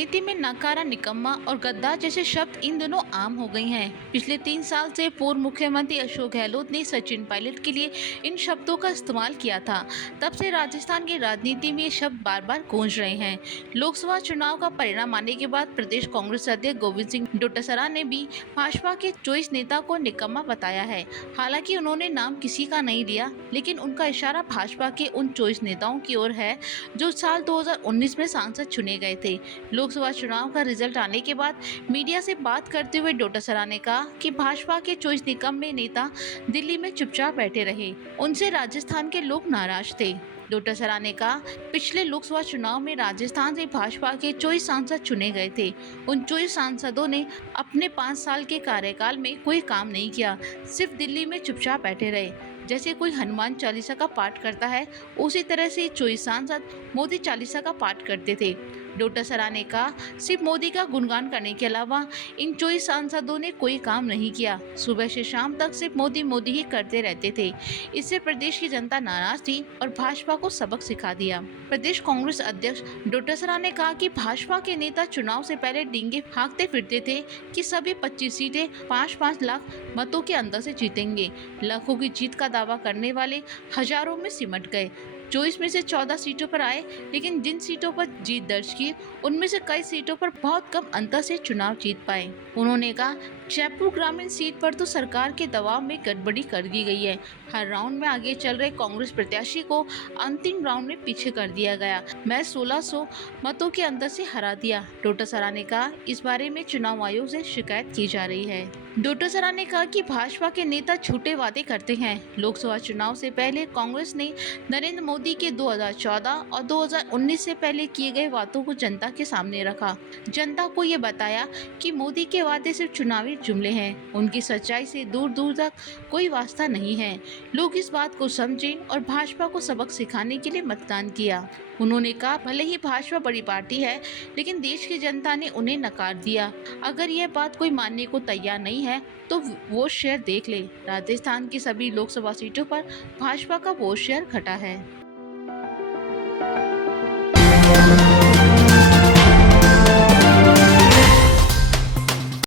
राजनीति में नकारा, निकम्मा और गद्दार जैसे शब्द इन दिनों आम हो गए हैं। पिछले 3 साल से पूर्व मुख्यमंत्री अशोक गहलोत ने सचिन पायलट के लिए इन शब्दों का इस्तेमाल किया था। तब से राजस्थान की राजनीति में ये शब्द बार बार गूंज रहे हैं। लोकसभा चुनाव का परिणाम आने के बाद प्रदेश कांग्रेस अध्यक्ष गोविंद सिंह डोटासरा ने भी भाजपा के चॉइस नेता को निकम्मा बताया है। हालांकि उन्होंने नाम किसी का नहीं लिया, लेकिन उनका इशारा भाजपा के उन चॉइस नेताओं की ओर है जो साल 2019 में सांसद चुने गए थे। लोकसभा चुनाव का रिजल्ट आने के बाद मीडिया से बात करते हुए डोटासरा ने कहा कि भाजपा के चॉइस निकम्मे नेता दिल्ली में चुपचाप बैठे रहे, उनसे राजस्थान के लोग नाराज थे। डोटासरा ने कहा, पिछले लोकसभा चुनाव में राजस्थान से भाजपा के 24 सांसद चुने गए थे। उन 24 सांसदों ने अपने 5 साल के कार्यकाल में कोई काम नहीं किया, सिर्फ दिल्ली में चुपचाप बैठे रहे। जैसे कोई हनुमान चालीसा का पाठ करता है, उसी तरह से 24 सांसद मोदी चालीसा का पाठ करते थे। डोटासरा ने कहा, सिर्फ मोदी का गुणगान करने के अलावा इन 24 सांसदों ने कोई काम नहीं किया। सुबह से शाम तक सिर्फ मोदी मोदी ही करते रहते थे। इससे प्रदेश की जनता नाराज थी और भाजपा को सबक सिखा दिया। प्रदेश कांग्रेस अध्यक्ष डोटासरा ने कहा कि भाजपा के नेता चुनाव से पहले डींगे हाँकते फिरते थे कि सभी 25 सीटें 5-5 लाख मतों के अंदर से जीतेंगे। लाखों की जीत का दावा करने वाले हजारों में सिमट गए। 24 में से 14 सीटों पर आए, लेकिन जिन सीटों पर जीत दर्ज की, उनमें से कई सीटों पर बहुत कम अंतर से चुनाव जीत पाए। उन्होंने कहा, जयपुर ग्रामीण सीट पर तो सरकार के दबाव में गड़बड़ी कर दी गई है। हर राउंड में आगे चल रहे कांग्रेस प्रत्याशी को अंतिम राउंड में पीछे कर दिया गया। मैं 1600 मतों के अंतर से हरा दिया। डोटासरा ने कहा, इस बारे में चुनाव आयोग से शिकायत की जा रही है। डोटासरा ने कहा कि भाजपा के नेता झूठे वादे करते हैं। लोकसभा चुनाव से पहले कांग्रेस ने नरेंद्र मोदी के 2014 और 2019 से पहले किए गए वादों को जनता के सामने रखा। जनता को ये बताया कि मोदी के वादे सिर्फ चुनावी जुमले हैं, उनकी सच्चाई से दूर दूर तक कोई वास्ता नहीं है। लोग इस बात को समझें और भाजपा को सबक सिखाने के लिए मतदान किया। उन्होंने कहा, भले ही भाजपा बड़ी पार्टी है, लेकिन देश की जनता ने उन्हें नकार दिया। अगर यह बात कोई मानने को तैयार नहीं है तो वोट शेयर देख ले। राजस्थान की सभी लोकसभा सीटों पर भाजपा का वोट शेयर घटा है।